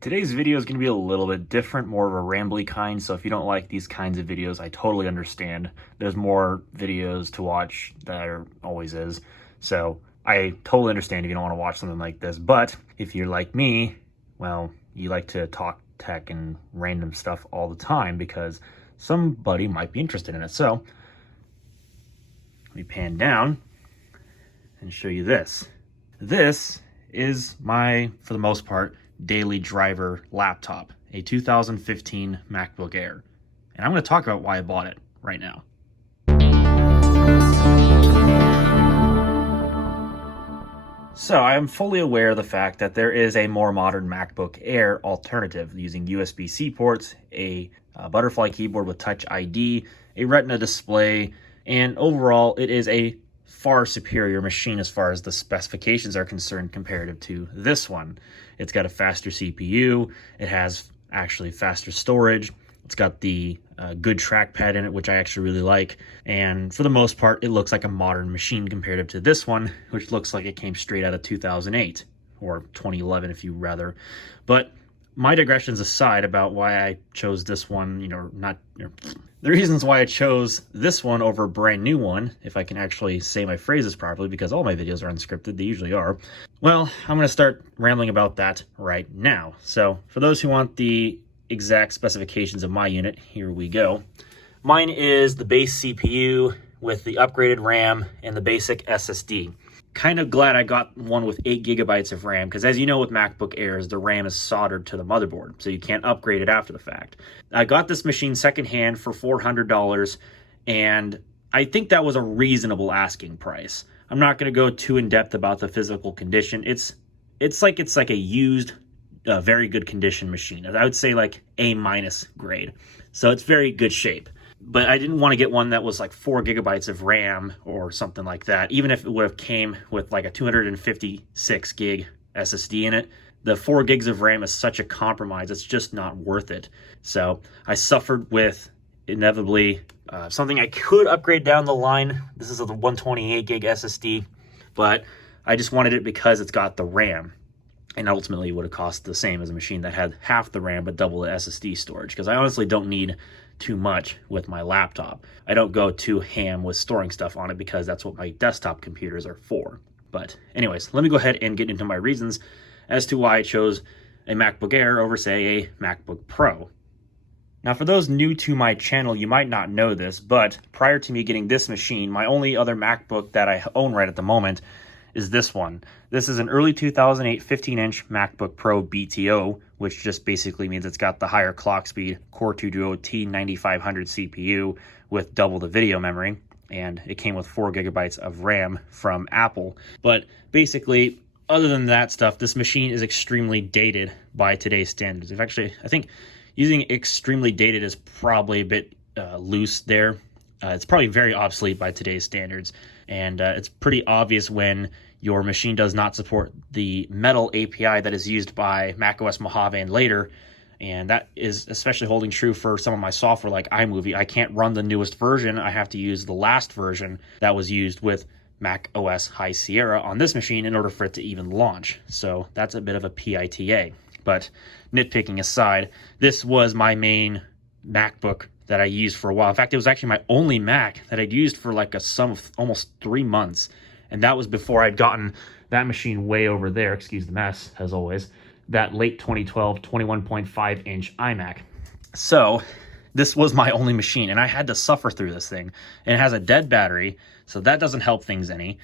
Today's video is going to be a little bit different, more of a rambly kind, so if you don't like these kinds of videos, I totally understand. There's more videos to watch, there always is, so I totally understand if you don't want to watch something like this, but if you're like me, well, you like to talk tech and random stuff all the time because somebody might be interested in it. So let me pan down and show you this. This is my, for the most part, daily driver laptop, a 2015 MacBook Air. And I'm going to talk about why I bought it right now. So I am fully aware of the fact that there is a more modern MacBook Air alternative using USB-C ports, a butterfly keyboard with Touch ID, a Retina display, and overall it is a far superior machine as far as the specifications are concerned comparative to this one. It's got a faster CPU, it has actually faster storage, it's got the good trackpad in it, which I actually really like, and for the most part it looks like a modern machine comparative to this one, which looks like it came straight out of 2008 or 2011 if you rather. But my digressions aside about why I chose this one, the reasons why I chose this one over a brand new one, if I can actually say my phrases properly, because all my videos are unscripted, they usually are. Well, I'm going to start rambling about that right now. So for those who want the exact specifications of my unit, here we go. Mine is the base CPU with the upgraded RAM and the basic SSD. Kind of glad I got one with 8 gigabytes of RAM, because as you know with MacBook Airs, the RAM is soldered to the motherboard, so you can't upgrade it after the fact. I got this machine secondhand for $400, and I think that was a reasonable asking price. I'm not going to go too in-depth about the physical condition. It's like a used, very good condition machine. I would say like A- grade. So it's very good shape. But I didn't want to get one that was like 4 gigabytes of RAM or something like that. Even if it would have came with like a 256 gig SSD in it, the 4 gigs of RAM is such a compromise. It's just not worth it. So I suffered with inevitably something I could upgrade down the line. This is a 128 gig SSD, but I just wanted it because it's got the RAM. And ultimately it would have cost the same as a machine that had half the RAM but double the SSD storage, because I honestly don't need too much with my laptop. I don't go too ham with storing stuff on it because that's what my desktop computers are for. But anyways, let me go ahead and get into my reasons as to why I chose a MacBook Air over, say, a MacBook Pro. Now, for those new to my channel, you might not know this, but prior to me getting this machine, my only other MacBook that I own right at the moment is this one. This is an early 2008 15-inch MacBook Pro BTO, which just basically means it's got the higher clock speed Core 2 Duo T9500 CPU with double the video memory, and it came with 4 gigabytes of RAM from Apple. But basically, other than that stuff, this machine is extremely dated by today's standards. Actually, I think using extremely dated is probably a bit loose there. It's probably very obsolete by today's standards, and it's pretty obvious when your machine does not support the Metal API that is used by macOS Mojave and later, and that is especially holding true for some of my software like iMovie. I can't run the newest version. I have to use the last version that was used with macOS High Sierra on this machine in order for it to even launch. So that's a bit of a PITA. But nitpicking aside, this was my main MacBook that I used for a while. In fact, it was actually my only Mac that I'd used for like a sum of almost 3 months. And that was before I'd gotten that machine way over there, excuse the mess, as always, that late 2012 21.5-inch iMac. So this was my only machine, and I had to suffer through this thing. And it has a dead battery, so that doesn't help things any.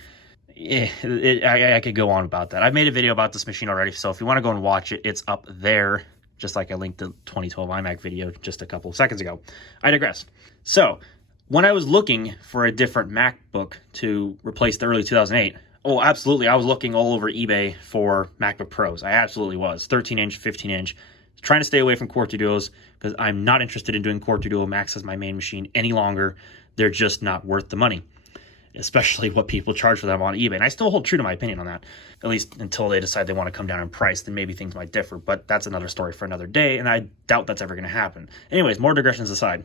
I could go on about that. I've made a video about this machine already, so if you want to go and watch it, it's up there, just like I linked the 2012 iMac video just a couple of seconds ago. I digress. So when I was looking for a different MacBook to replace the early 2008, oh, absolutely, I was looking all over eBay for MacBook Pros. I absolutely was. 13-inch, 15-inch. Trying to stay away from Core 2 Duos because I'm not interested in doing Core 2 Duo Max as my main machine any longer. They're just not worth the money, especially what people charge for them on eBay. And I still hold true to my opinion on that, at least until they decide they want to come down in price. Then maybe things might differ, but that's another story for another day, and I doubt that's ever going to happen. Anyways, more digressions aside.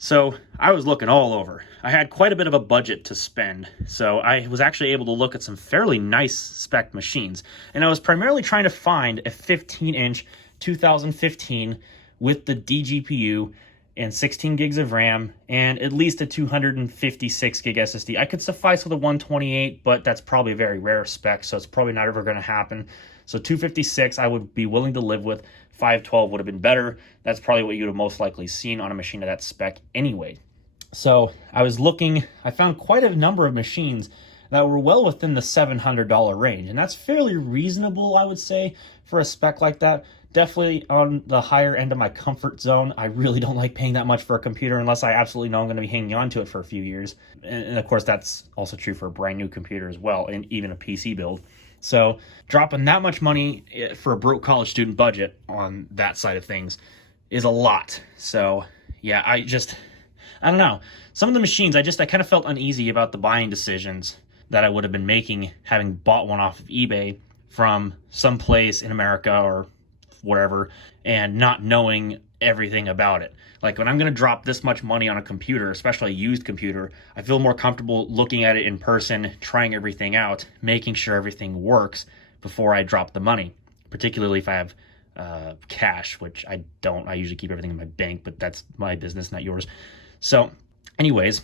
So I was looking all over. I had quite a bit of a budget to spend, so I was actually able to look at some fairly nice spec machines. And I was primarily trying to find a 15-inch 2015 with the DGPU and 16 gigs of RAM and at least a 256 gig SSD. I could suffice with a 128, but that's probably a very rare spec, so it's probably not ever going to happen. So 256 I would be willing to live with. 512 would have been better. That's probably what you would have most likely seen on a machine of that spec anyway. So I was looking, I found quite a number of machines that were well within the $700 range, and that's fairly reasonable, I would say, for a spec like that. Definitely on the higher end of my comfort zone. I really don't like paying that much for a computer unless I absolutely know I'm going to be hanging on to it for a few years. And of course, that's also true for a brand new computer as well, and even a PC build. So dropping that much money for a broke college student budget on that side of things is a lot. So yeah, I don't know. Some of the machines, I kind of felt uneasy about the buying decisions that I would have been making having bought one off of eBay from someplace in America or wherever and not knowing everything about it. Like when I'm going to drop this much money on a computer, especially a used computer, I feel more comfortable looking at it in person, trying everything out, making sure everything works before I drop the money, particularly if I have cash, which I don't. I usually keep everything in my bank, but that's my business, not yours. So anyways,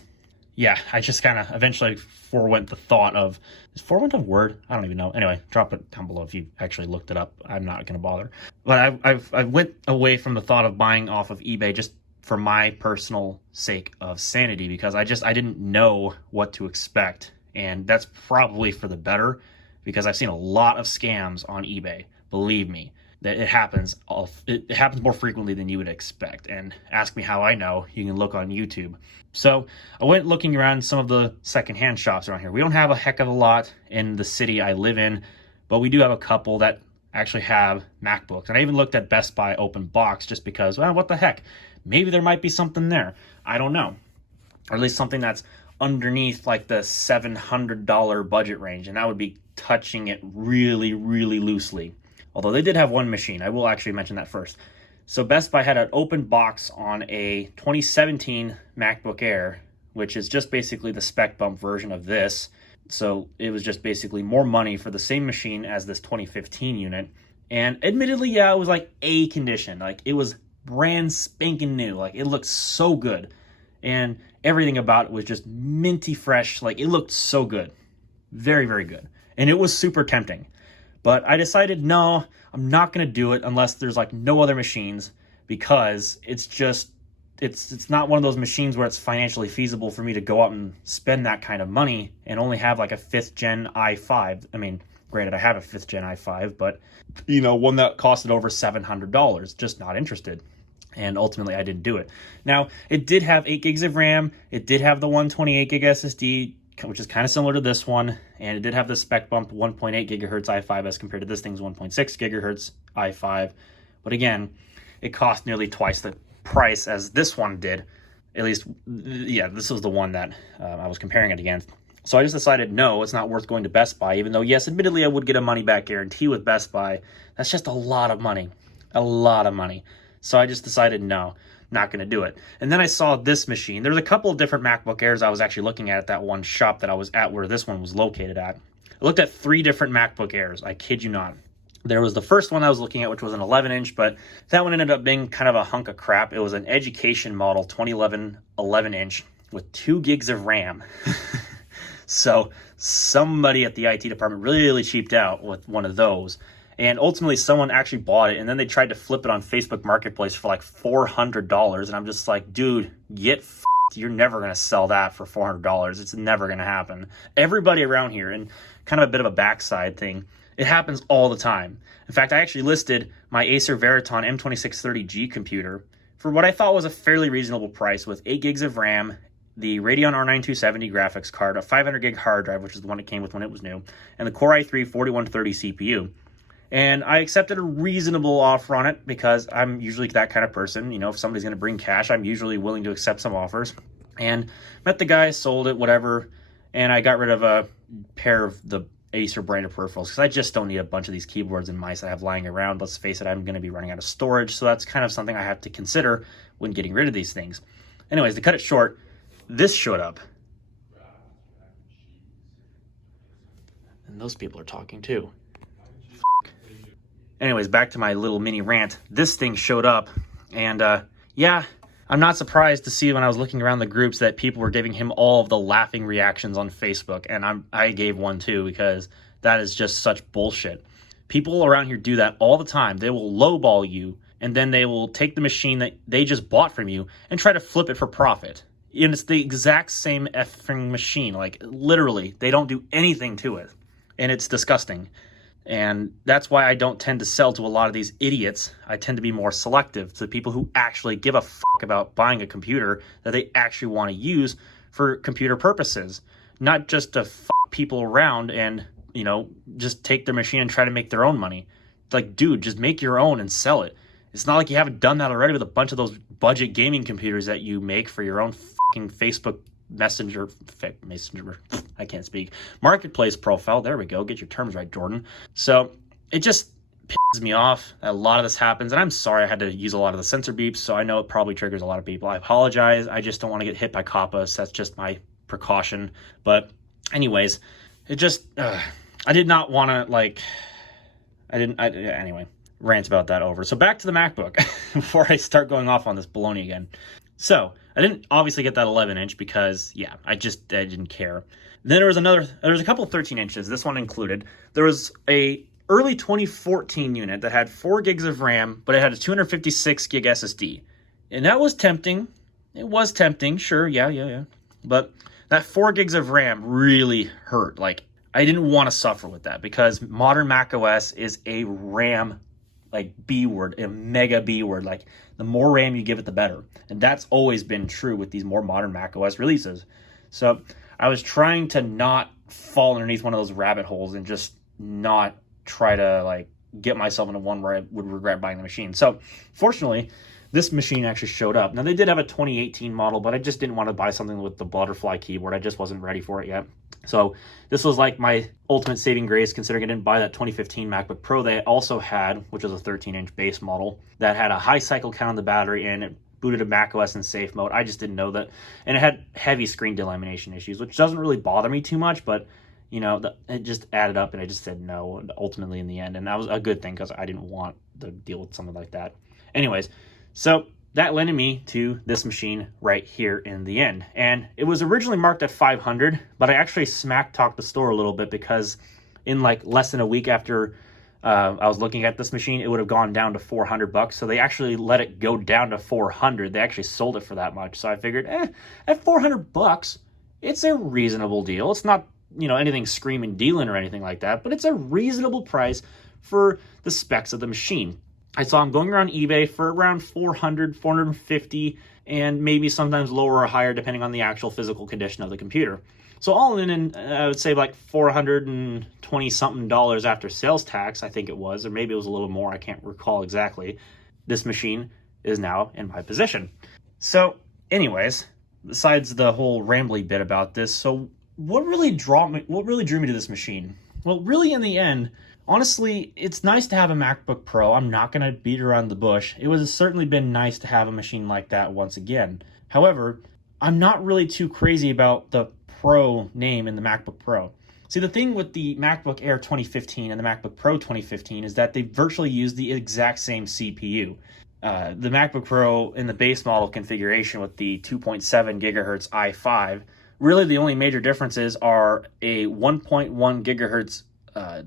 yeah, I just kind of eventually forewent the thought of, is forewent a word? I don't even know. Anyway, drop it down below if you actually looked it up. I'm not going to bother. But I went away from the thought of buying off of eBay just for my personal sake of sanity, because I didn't know what to expect. And that's probably for the better, because I've seen a lot of scams on eBay. Believe me, that it happens more frequently than you would expect. And ask me how I know. You can look on YouTube. So I went looking around some of the secondhand shops around here. We don't have a heck of a lot in the city I live in, but we do have a couple that actually have MacBooks. And I even looked at Best Buy open box just because, well, what the heck? Maybe there might be something there. I don't know. Or at least something that's underneath like the $700 budget range. And that would be touching it really, really loosely. Although they did have one machine. I will actually mention that first. So Best Buy had an open box on a 2017 MacBook Air, which is just basically the spec bump version of this. So it was just basically more money for the same machine as this 2015 unit. And admittedly, yeah, it was like A condition. Like it was brand spanking new. Like it looked so good. And everything about it was just minty fresh. Like it looked so good. Very, very good. And it was super tempting. But I decided, no, I'm not going to do it unless there's like no other machines, because it's not one of those machines where it's financially feasible for me to go out and spend that kind of money and only have like a 5th gen i5. I mean, granted, I have a 5th gen i5, but one that costed over $700. Just not interested. And ultimately, I didn't do it. Now, it did have 8 gigs of RAM. It did have the 128 gig SSD, which is kind of similar to this one, and it did have the spec bump 1.8 gigahertz i5 as compared to this thing's 1.6 gigahertz i5. But again, it cost nearly twice the price as this one did. At least, yeah, this was the one that I was comparing it against. So I just decided, no, it's not worth going to Best Buy, even though, yes, admittedly, I would get a money-back guarantee with Best Buy. That's just a lot of money. A lot of money. So I just decided, no, not going to do it. And then I saw this machine. There's a couple of different MacBook Airs I was actually looking at that one shop that I was at where this one was located at. I looked at 3 different MacBook Airs. I kid you not. There was the first one I was looking at, which was an 11-inch, but that one ended up being kind of a hunk of crap. It was an education model 2011 11-inch with 2 gigs of RAM. So somebody at the IT department really cheaped out with one of those. And ultimately, someone actually bought it, and then they tried to flip it on Facebook Marketplace for like $400. And I'm just like, dude, get f***ed. You're never going to sell that for $400. It's never going to happen. Everybody around here, and kind of a bit of a backside thing, it happens all the time. In fact, I actually listed my Acer Veriton M2630G computer for what I thought was a fairly reasonable price with 8 gigs of RAM, the Radeon R9 270 graphics card, a 500 gig hard drive, which is the one it came with when it was new, and the Core i3 4130 CPU. And I accepted a reasonable offer on it because I'm usually that kind of person. If somebody's going to bring cash, I'm usually willing to accept some offers. And met the guy, sold it, whatever. And I got rid of a pair of the Acer branded peripherals because I just don't need a bunch of these keyboards and mice I have lying around. Let's face it, I'm going to be running out of storage. So that's kind of something I have to consider when getting rid of these things. Anyways, to cut it short, this showed up. And those people are talking too. anyways, back to my little mini rant. This thing showed up, and yeah, I'm not surprised to see when I was looking around the groups that people were giving him all of the laughing reactions on Facebook, and I gave one too, because that is just such bullshit. People around here do that all the time. They will lowball you, and then they will take the machine that they just bought from you and try to flip it for profit. And it's the exact same effing machine. Like, literally, they don't do anything to it, and it's disgusting. And that's why I don't tend to sell to a lot of these idiots. I tend to be more selective to people who actually give a fuck about buying a computer that they actually want to use for computer purposes, not just to fuck people around and, you know, just take their machine and try to make their own money. It's like, dude, just make your own and sell it. It's not like you haven't done that already with a bunch of those budget gaming computers that you make for your own fucking Facebook Messenger, I can't speak, marketplace profile. There we go. Get your terms right, Jordan. So it just pisses me off that a lot of this happens, and I'm sorry I had to use a lot of the sensor beeps, so I know it probably triggers a lot of people. I apologize. I just don't want to get hit by COPPAs. That's just my precaution. But anyways, it just, I did not want to, like, anyway, rant about that over. So back to the MacBook before I start going off on this baloney again. So I didn't obviously get that 11-inch because, yeah, I didn't care. Then there was a couple of 13 inches, this one included. There was a early 2014 unit that had 4 gigs of RAM, but it had a 256 gig SSD. And that was tempting. It was tempting, sure, yeah. But that 4 gigs of RAM really hurt. Like, I didn't want to suffer with that because modern macOS is a RAM, like, B word, a mega B word. Like, the more RAM you give it, the better. And that's always been true with these more modern macOS releases. So I was trying to not fall underneath one of those rabbit holes and just not try to, like, get myself into one where I would regret buying the machine. So fortunately, this machine actually showed up. Now, they did have a 2018 model, but I just didn't want to buy something with the butterfly keyboard. I just wasn't ready for it yet. So this was like my ultimate saving grace, considering I didn't buy that 2015 MacBook Pro they also had, which was a 13-inch base model that had a high cycle count on the battery, and it booted a macOS in safe mode. I just didn't know that. And it had heavy screen delamination issues, which doesn't really bother me too much, but, you know, it just added up, and I just said no ultimately in the end. And that was a good thing because I didn't want to deal with something like that. Anyways, so that landed me to this machine right here in the end. And it was originally marked at $500, but I actually smack talked the store a little bit because in like less than a week after I was looking at this machine, it would have gone down to $400. So they actually let it go down to $400. They actually sold it for that much. So I figured, at $400, it's a reasonable deal. It's not, you know, anything screaming dealing or anything like that, but it's a reasonable price for the specs of the machine. I saw them going around eBay for around $400, $450, and maybe sometimes lower or higher depending on the actual physical condition of the computer. So all in, I would say like $420 something after sales tax, I think it was, or maybe it was a little more, I can't recall exactly. This machine is now in my possession. So anyways, besides the whole rambly bit about this, so what really drew me to this machine? Well, really in the end, honestly, it's nice to have a MacBook Pro. I'm not going to beat around the bush. It would certainly been nice to have a machine like that once again. However, I'm not really too crazy about the Pro name in the MacBook Pro. See, the thing with the MacBook Air 2015 and the MacBook Pro 2015 is that they virtually use the exact same CPU. The MacBook Pro in the base model configuration with the 2.7 gigahertz i5, really the only major differences are a 1.1 gigahertz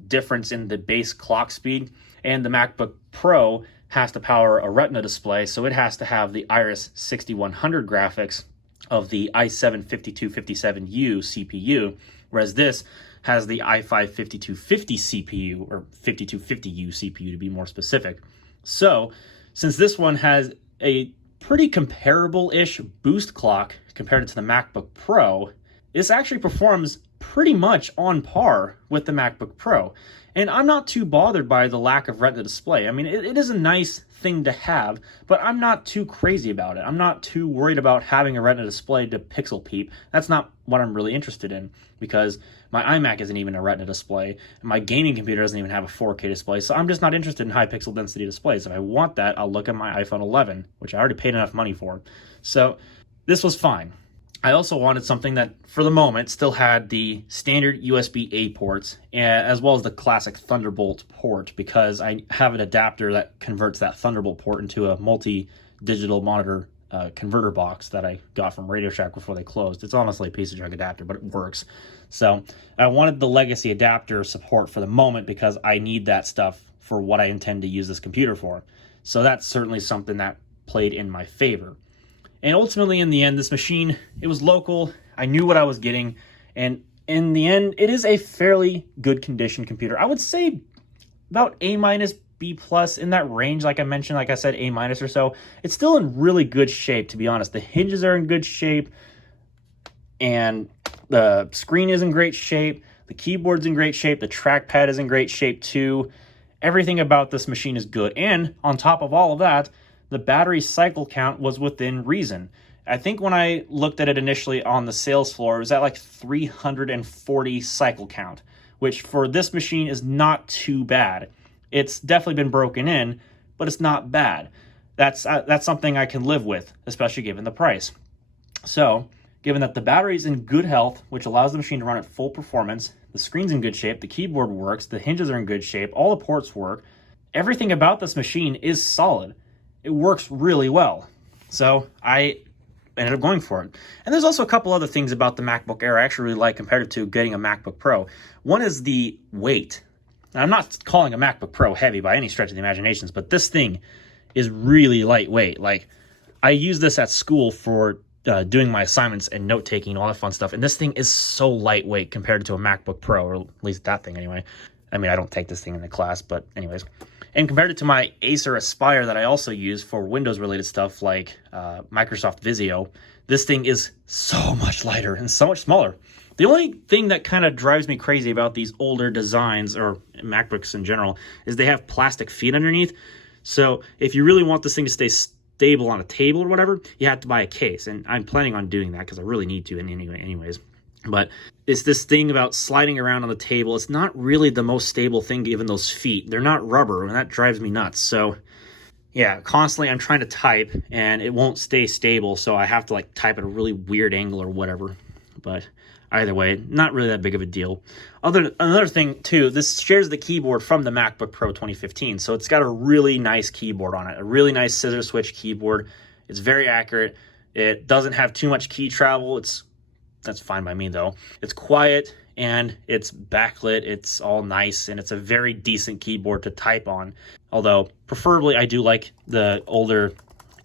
difference in the base clock speed, and the MacBook Pro has to power a Retina display, so it has to have the Iris 6100 graphics of the i7-5257U CPU, whereas this has the i5-5250 CPU, or 5250U CPU to be more specific. So, since this one has a pretty comparable-ish boost clock compared to the MacBook Pro, this actually performs pretty much on par with the MacBook Pro. And I'm not too bothered by the lack of Retina display. I mean, it is a nice thing to have, but I'm not too crazy about it. I'm not too worried about having a Retina display to pixel peep. That's not what I'm really interested in, because my iMac isn't even a Retina display, and my gaming computer doesn't even have a 4K display, so I'm just not interested in high pixel density displays. If I want that, I'll look at my iPhone 11, which I already paid enough money for. So this was fine. I also wanted something that, for the moment, still had the standard USB-A ports, as well as the classic Thunderbolt port, because I have an adapter that converts that Thunderbolt port into a multi-digital monitor converter box that I got from Radio Shack before they closed. It's honestly a piece of junk adapter, but it works. So I wanted the legacy adapter support for the moment because I need that stuff for what I intend to use this computer for. So that's certainly something that played in my favor. And ultimately, in the end, this machine, it was local. I knew what I was getting. And in the end, it is a fairly good condition computer. I would say about A-, B+, in that range, like I mentioned, like I said, A- or so. It's still in really good shape, to be honest. The hinges are in good shape, and the screen is in great shape. The keyboard's in great shape. The trackpad is in great shape, too. Everything about this machine is good. And on top of all of that, the battery cycle count was within reason. I think when I looked at it initially on the sales floor, it was at like 340 cycle count, which for this machine is not too bad. It's definitely been broken in, but it's not bad. That's something I can live with, especially given the price. So, given that the battery's in good health, which allows the machine to run at full performance, the screen's in good shape, the keyboard works, the hinges are in good shape, all the ports work, everything about this machine is solid. It works really well. So I ended up going for it. And there's also a couple other things about the MacBook Air I actually really like compared to getting a MacBook Pro. One is the weight. Now, I'm not calling a MacBook Pro heavy by any stretch of the imaginations, but this thing is really lightweight. Like, I use this at school for doing my assignments and note-taking and all that fun stuff, and this thing is so lightweight compared to a MacBook Pro, or at least that thing anyway. I mean, I don't take this thing in the class, but anyways. And compared it to my Acer Aspire that I also use for Windows-related stuff like Microsoft Visio, this thing is so much lighter and so much smaller. The only thing that kind of drives me crazy about these older designs, or MacBooks in general, is they have plastic feet underneath. So if you really want this thing to stay stable on a table or whatever, you have to buy a case. And I'm planning on doing that because I really need to anyways. But it's this thing about sliding around on the table. It's not really the most stable thing given those feet. They're not rubber, and that drives me nuts. So yeah, constantly I'm trying to type, and it won't stay stable, so I have to like type at a really weird angle or whatever. But either way, not really that big of a deal. Another thing, too, this shares the keyboard from the MacBook Pro 2015, so it's got a really nice keyboard on it, a really nice scissor switch keyboard. It's very accurate. It doesn't have too much key travel. That's fine by me, though. It's quiet, and it's backlit. It's all nice, and it's a very decent keyboard to type on. Although, preferably, I do like the older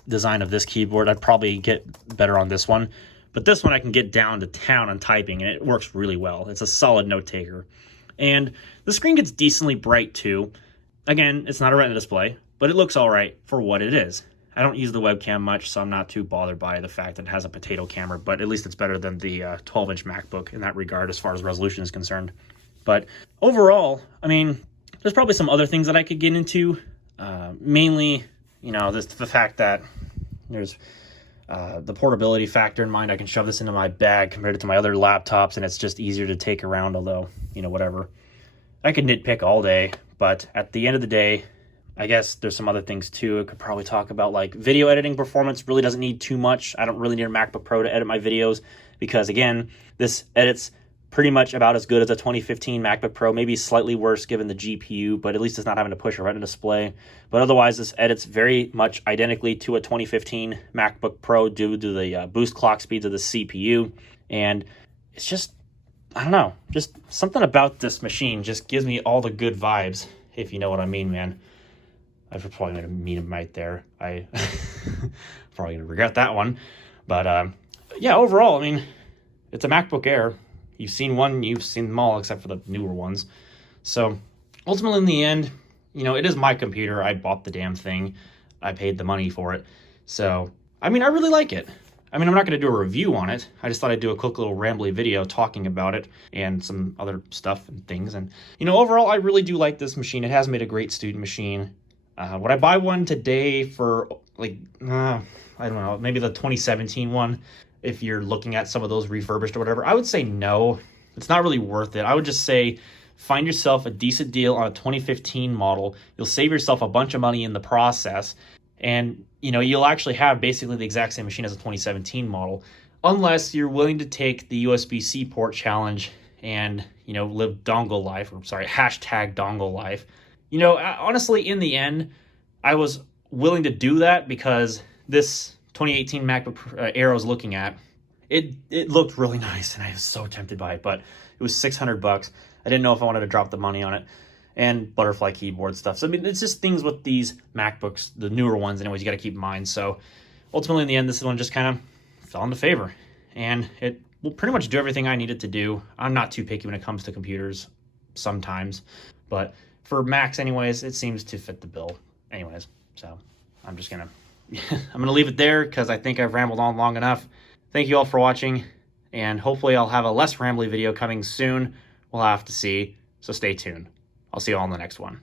design of this keyboard. I'd probably get better on this one. But this one I can get down to town on typing, and it works really well. It's a solid note taker. And the screen gets decently bright, too. Again, it's not a Retina display, but it looks all right for what it is. I don't use the webcam much, so I'm not too bothered by the fact that it has a potato camera, but at least it's better than the 12-inch MacBook in that regard as far as resolution is concerned. But overall, I mean, there's probably some other things that I could get into. Mainly, the fact that there's the portability factor in mind. I can shove this into my bag compared to my other laptops, and it's just easier to take around, although, whatever. I could nitpick all day, but at the end of the day, I guess there's some other things too. I could probably talk about like video editing performance. Really doesn't need too much. I don't really need a MacBook Pro to edit my videos because, again, this edits pretty much about as good as a 2015 MacBook Pro, maybe slightly worse given the GPU, but at least it's not having to push a Retina display. But otherwise, this edits very much identically to a 2015 MacBook Pro due to the boost clock speeds of the CPU. And it's just, I don't know, just something about this machine just gives me all the good vibes, if you know what I mean, man. I'm probably going to meet him right there. I probably going to regret that one. But yeah, overall, I mean, it's a MacBook Air. You've seen one, you've seen them all, except for the newer ones. So ultimately, in the end, it is my computer. I bought the damn thing. I paid the money for it. So, I mean, I really like it. I mean, I'm not going to do a review on it. I just thought I'd do a quick little rambly video talking about it and some other stuff and things. And, overall, I really do like this machine. It has made a great student machine. Would I buy one today for, I don't know, maybe the 2017 one, if you're looking at some of those refurbished or whatever? I would say no. It's not really worth it. I would just say find yourself a decent deal on a 2015 model. You'll save yourself a bunch of money in the process, and, you'll actually have basically the exact same machine as a 2017 model. unless you're willing to take the USB-C port challenge and, live dongle life, or sorry, hashtag dongle life. Honestly, in the end, I was willing to do that because this 2018 MacBook Air I was looking at, it looked really nice, and I was so tempted by it, but it was $600. I didn't know if I wanted to drop the money on it, and butterfly keyboard stuff. So, it's just things with these MacBooks, the newer ones anyways, you got to keep in mind. So, ultimately, in the end, this one just kind of fell into favor, and it will pretty much do everything I need it to do. I'm not too picky when it comes to computers sometimes, but for Macs anyways, it seems to fit the bill anyways. So I'm just gonna I'm gonna leave it there because I think I've rambled on long enough. Thank you all for watching, and hopefully I'll have a less rambly video coming soon. We'll have to see, so stay tuned. I'll see you all in the next one.